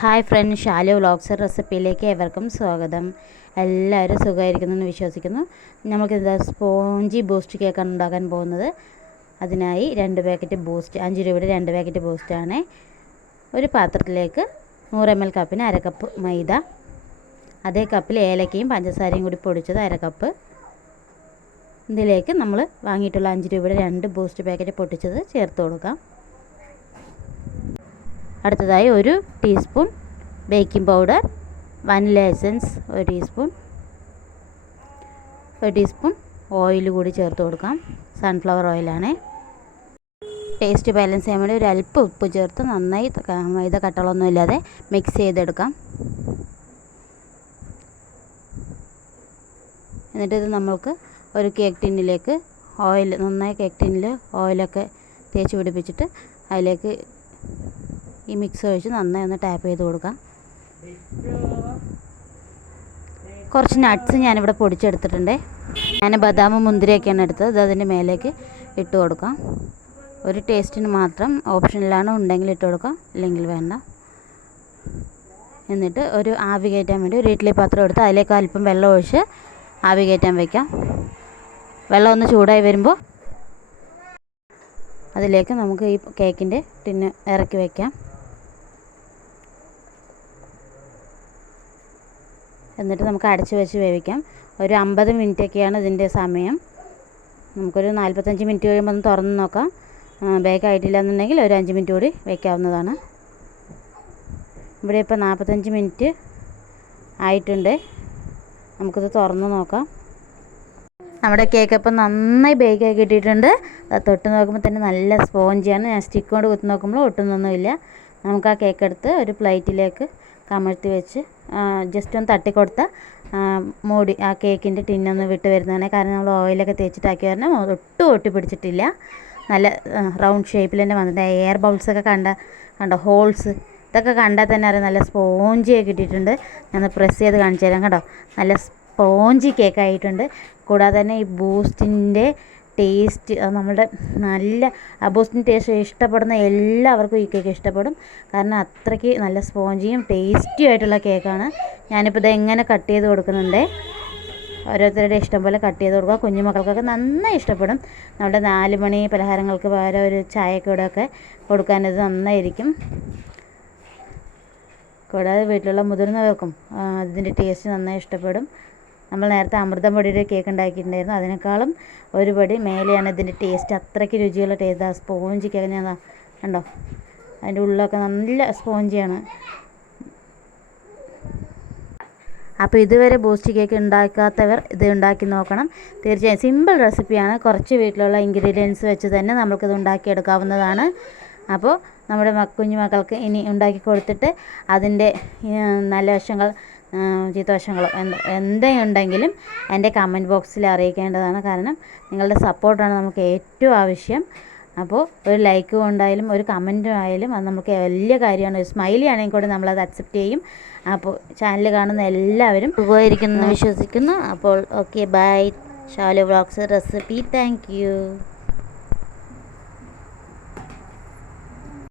Hi friends, Shalu vlogs റെസിപ്പിയിലേക്ക് ഏവർക്കും സ്വാഗതം. എല്ലാവരും സുഖമായിരിക്കുന്നെന്ന് വിശ്വസിക്കുന്നു. നമുക്കിത് സ്പോഞ്ചി ബൂസ്റ്റ് കേക്കാണ് ഉണ്ടാക്കാൻ പോകുന്നത്. അതിനായി 2 പാക്കറ്റ് ബൂസ്റ്റ്, 5 രൂപയുടെ 2 പാക്കറ്റ് ബൂസ്റ്റാണ്. ഒരു പാത്രത്തിലേക്ക് 100 ml കപ്പിന് 1/2 കപ്പ് മൈദ, അതേ കപ്പിൽ ഏലക്കയും പഞ്ചസാരയും കൂടി പൊടിച്ചത് 1/2 കപ്പ്. ഇതിലേക്ക് നമ്മൾ വാങ്ങിയിട്ടുള്ള 5 രൂപയുടെ 2 ബൂസ്റ്റ് പാക്കറ്റ് പൊട്ടിച്ചത് ചേർത്ത് കൊടുക്കാം. അടുത്തതായി 1 teaspoon baking powder, vanilla essence 1 teaspoon, 1 teaspoon oil കൂടി ചേർത്ത് കൊടുക്കാം. സൺഫ്ലവർ ഓയിലാണ്. ടേസ്റ്റ് ബാലൻസ് ചെയ്യാൻ വേണ്ടി ഒരു അല്പം ഉപ്പ് ചേർത്ത് നന്നായി മൈദ കട്ടകളൊന്നും ഇല്ലാതെ മിക്സ് ചെയ്തെടുക്കാം. എന്നിട്ട് ഇത് നമ്മൾക്ക് ഒരു കേക്ക് ടിന്നിലേക്ക് നന്നായി കേക്ക് ടിന്നിൽ ഓയിലൊക്കെ തേച്ച് പിടിപ്പിച്ചിട്ട് അതിലേക്ക് ഈ മിക്സ് ഒഴിച്ച് നന്നായി ഒന്ന് ടാപ്പ് ചെയ്ത് കൊടുക്കാം. കുറച്ച് നട്ട്സ് ഞാനിവിടെ പൊടിച്ചെടുത്തിട്ടുണ്ട്. ഞാൻ ബദാമും മുന്തിരിയൊക്കെയാണ് എടുത്തത്. ഇത് അതിൻ്റെ മേലേക്ക് ഇട്ട് കൊടുക്കാം. ഒരു ടേസ്റ്റിന് മാത്രം, ഓപ്ഷനിലാണ്, ഉണ്ടെങ്കിൽ ഇട്ട് കൊടുക്കാം, ഇല്ലെങ്കിൽ വേണ്ട. എന്നിട്ട് ഒരു ആവി കയറ്റാൻ വേണ്ടി ഒരു ഇഡ്ഡലി പാത്രം എടുത്ത് അതിലേക്ക് അല്പം വെള്ളം ഒഴിച്ച് ആവി കയറ്റാൻ വയ്ക്കാം. വെള്ളം ഒന്ന് ചൂടായി വരുമ്പോൾ അതിലേക്ക് നമുക്ക് ഈ കേക്കിൻ്റെ ടിന്ന് ഇറക്കി വയ്ക്കാം. എന്നിട്ട് നമുക്ക് അടച്ച് വെച്ച് വേവിക്കാം. ഒരു 50 മിനിറ്റൊക്കെയാണ് ഇതിൻ്റെ സമയം. നമുക്കൊരു 45 മിനിറ്റ് കഴിയുമ്പോൾ ഒന്ന് തുറന്ന് നോക്കാം. ബേക്ക് ആയിട്ടില്ല എന്നുണ്ടെങ്കിൽ ഒരു 5 മിനിറ്റ് കൂടി വയ്ക്കാവുന്നതാണ്. ഇവിടെ ഇപ്പോൾ 45 മിനിറ്റ് ആയിട്ടുണ്ട്. നമുക്കിത് തുറന്ന് നോക്കാം. നമ്മുടെ കേക്ക് അപ്പം നന്നായി ബേക്കായി കിട്ടിയിട്ടുണ്ട്. തൊട്ട് നോക്കുമ്പോൾ തന്നെ നല്ല സ്പോഞ്ചിയാണ്. ഞാൻ സ്റ്റിക്ക് കൊണ്ട് കുത്തി നോക്കുമ്പോൾ ഒട്ടുന്നൊന്നുമില്ല. നമുക്ക് ആ കേക്ക് എടുത്ത് ഒരു പ്ലേറ്റിലേക്ക് കമഴ്ത്തി വെച്ച് ജസ്റ്റ് ഒന്ന് തട്ടിക്കൊടുത്ത മൂടി ആ കേക്കിൻ്റെ ടിന്നൊന്ന് വിട്ട് വരുന്നതാണ്. കാരണം നമ്മൾ ഓയിലൊക്കെ തേച്ചിട്ടാക്കി പറഞ്ഞാൽ ഒട്ടും ഒട്ടി പിടിച്ചിട്ടില്ല. നല്ല റൗണ്ട് ഷേപ്പിൽ തന്നെ വന്നിട്ട് എയർ ബൗൾസൊക്കെ കണ്ടോ ഹോൾസ്, ഇതൊക്കെ കണ്ടാൽ തന്നെ അറിയാം നല്ല സ്പോഞ്ചിയായി കിട്ടിയിട്ടുണ്ട്. ഞാൻ പ്രസ് ചെയ്ത് കാണിച്ചു തരാം. കണ്ടോ, നല്ല സ്പോഞ്ചി കേക്കായിട്ടുണ്ട്. കൂടാതെ തന്നെ ഈ ബൂസ്റ്റിൻ്റെ ടേസ്റ്റ്, നമ്മുടെ നല്ല ബൂസ്റ്റിൻ്റെ ടേസ്റ്റ് ഇഷ്ടപ്പെടുന്ന എല്ലാവർക്കും ഈ കേക്ക് ഇഷ്ടപ്പെടും. കാരണം അത്രയ്ക്ക് നല്ല സ്പോഞ്ചിയും ടേസ്റ്റിയും ആയിട്ടുള്ള കേക്കാണ്. ഞാനിപ്പോൾ ഇത് എങ്ങനെ കട്ട് ചെയ്ത് കൊടുക്കുന്നുണ്ട്. ഓരോരുത്തരുടെ ഇഷ്ടം പോലെ കട്ട് ചെയ്ത് കൊടുക്കുക. കുഞ്ഞുമക്കൾക്കൊക്കെ നന്നായി ഇഷ്ടപ്പെടും. നമ്മുടെ 4 മണി പലഹാരങ്ങൾക്ക് പകരം ഒരു ചായക്കൂടെയൊക്കെ കൊടുക്കാനത് നന്നായിരിക്കും. കൂടാതെ വീട്ടിലുള്ള മുതിർന്നവർക്കും ഇതിൻ്റെ ടേസ്റ്റ് നന്നായി ഇഷ്ടപ്പെടും. നമ്മൾ നേരത്തെ അമൃതം പൊടിയുടെ കേക്ക് ഉണ്ടാക്കിയിട്ടുണ്ടായിരുന്നു. അതിനേക്കാളും ഒരു പടി മേലെയാണ് ഇതിൻ്റെ ടേസ്റ്റ്. അത്രയ്ക്ക് രുചിയുള്ള ടേസ്റ്റ്. ആ സ്പോഞ്ചി കേക്ക് ഞാൻ കണ്ടോ, അതിൻ്റെ ഉള്ളൊക്കെ നല്ല സ്പോഞ്ചിയാണ്. അപ്പോൾ ഇതുവരെ ബൂസ്റ്റ് കേക്ക് ഉണ്ടാക്കാത്തവർ ഇത് ഉണ്ടാക്കി നോക്കണം. തീർച്ചയായും സിമ്പിൾ റെസിപ്പിയാണ്. കുറച്ച് വീട്ടിലുള്ള ഇൻഗ്രീഡിയൻസ് വെച്ച് തന്നെ നമുക്കിത് ഉണ്ടാക്കിയെടുക്കാവുന്നതാണ്. അപ്പോൾ നമ്മുടെ കുഞ്ഞു മക്കൾക്ക് ഇനി ഉണ്ടാക്കി കൊടുത്തിട്ട് അതിൻ്റെ നല്ല വശങ്ങൾ, ചീത്തവശങ്ങളോ എന്തെങ്കിലും ഉണ്ടെങ്കിലും എൻ്റെ കമൻറ്റ് ബോക്സിൽ അറിയിക്കേണ്ടതാണ്. കാരണം നിങ്ങളുടെ സപ്പോർട്ടാണ് നമുക്ക് ഏറ്റവും ആവശ്യം. അപ്പോൾ ഒരു ലൈക്ക് കൊണ്ടായാലും ഒരു കമൻറ്റും ആയാലും അത് നമുക്ക് വലിയ കാര്യമാണ്. ഒരു സ്മൈലി ആണെങ്കിൽ കൂടെ നമ്മളത് അക്സെപ്റ്റ് ചെയ്യും. അപ്പോൾ ചാനൽ കാണുന്ന എല്ലാവരും ഉപകരിക്കുമെന്ന് വിശ്വസിക്കുന്നു. അപ്പോൾ okay, bye. Shalu vlogs recipe. Thank U.